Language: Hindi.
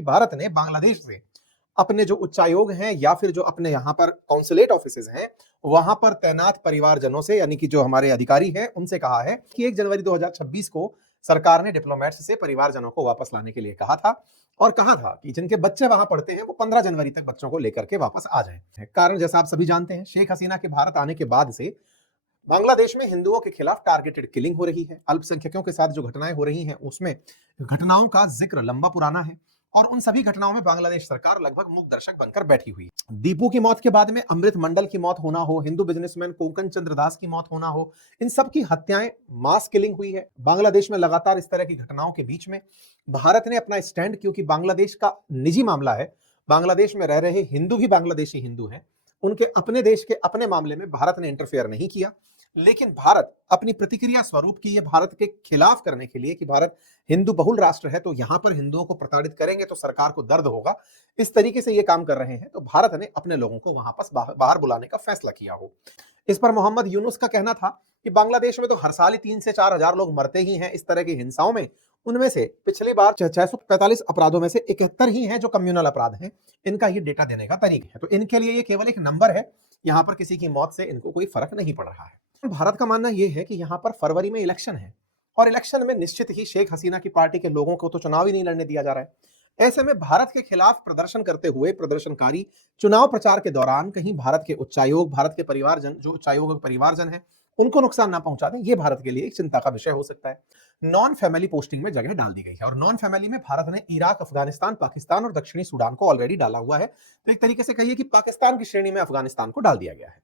कि भारत ने बांग्लादेश से अपने जो उच्चायोग हैं या फिर जो अपने यहाँ पर कॉन्सुलेट ऑफिसेज हैं वहां पर तैनात परिवारजनों से यानी कि जो हमारे अधिकारी हैं उनसे कहा है कि 1 जनवरी 2026 को सरकार ने डिप्लोमेट्स से परिवारजनों को वापस लाने के लिए कहा था और कहा था कि जिनके बच्चे वहां पढ़ते हैं वो 15 जनवरी तक बच्चों को लेकर के वापस आ जाएं। कारण जैसा आप सभी जानते हैं, शेख हसीना के भारत आने के बाद से बांग्लादेश में हिंदुओं के खिलाफ टारगेटेड किलिंग हो रही है। अल्पसंख्यकों के साथ जो घटनाएं हो रही हैं उसमें घटनाओं का जिक्र लंबा पुराना है और उन सभी घटनाओं में बांग्लादेश सरकार लगभग मूक दर्शक बनकर बैठी हुई है। दीपू की मौत के बाद में अमृत मंडल की मौत होना हो, हिंदू बिजनेसमैन कोंकण चंद्र दास की मौत होना हो, इन सब की हत्याएं मास किलिंग हुई है। बांग्लादेश में लगातार इस तरह की घटनाओं के बीच में भारत ने अपना स्टैंड, क्योंकि बांग्लादेश का निजी मामला है, बांग्लादेश में रह रहे हिंदू भी बांग्लादेशी हिंदू हैं, उनके अपने देश के अपने मामले में भारत ने इंटरफेयर नहीं किया। लेकिन भारत अपनी प्रतिक्रिया स्वरूप की ये भारत के खिलाफ करने के लिए कि भारत हिंदू बहुल राष्ट्र है तो यहां पर हिंदुओं को प्रताड़ित करेंगे तो सरकार को दर्द होगा, इस तरीके से ये काम कर रहे हैं, तो भारत ने अपने लोगों को वहां पर बाहर बुलाने का फैसला किया हो। इस पर मोहम्मद यूनुस का कहना था कि बांग्लादेश में तो हर साल ही 3 से 4 हजार लोग मरते ही हैं इस तरह की हिंसाओं में, उनमें से पिछली बार 645 अपराधों में से 71 ही हैं जो कम्युनल अपराध हैं। इनका ये डेटा देने का तरीका है, तो इनके लिए ये केवल एक नंबर है, यहां पर किसी की मौत से इनको कोई फर्क नहीं पड़ रहा है। भारत का मानना यह है कि यहां पर फरवरी में इलेक्शन है और इलेक्शन में निश्चित ही शेख हसीना की पार्टी के लोगों को तो चुनाव ही नहीं लड़ने दिया जा रहा है। ऐसे में भारत के खिलाफ प्रदर्शन करते हुए प्रदर्शनकारी चुनाव प्रचार के दौरान कहीं भारत के उच्चायोग, भारत के परिवारजन, जो उच्चायोग के परिवारजन है, उनको नुकसान ना पहुंचा दें, यह भारत के लिए एक चिंता का विषय हो सकता है। नॉन फैमिली पोस्टिंग में जगह डाल दी गई है और नॉन फैमिली में भारत ने इराक, अफगानिस्तान, पाकिस्तान और दक्षिणी सूडान को ऑलरेडी डाला हुआ है, तो एक तरीके से कहिए कि पाकिस्तान की श्रेणी में अफगानिस्तान को डाल दिया गया है।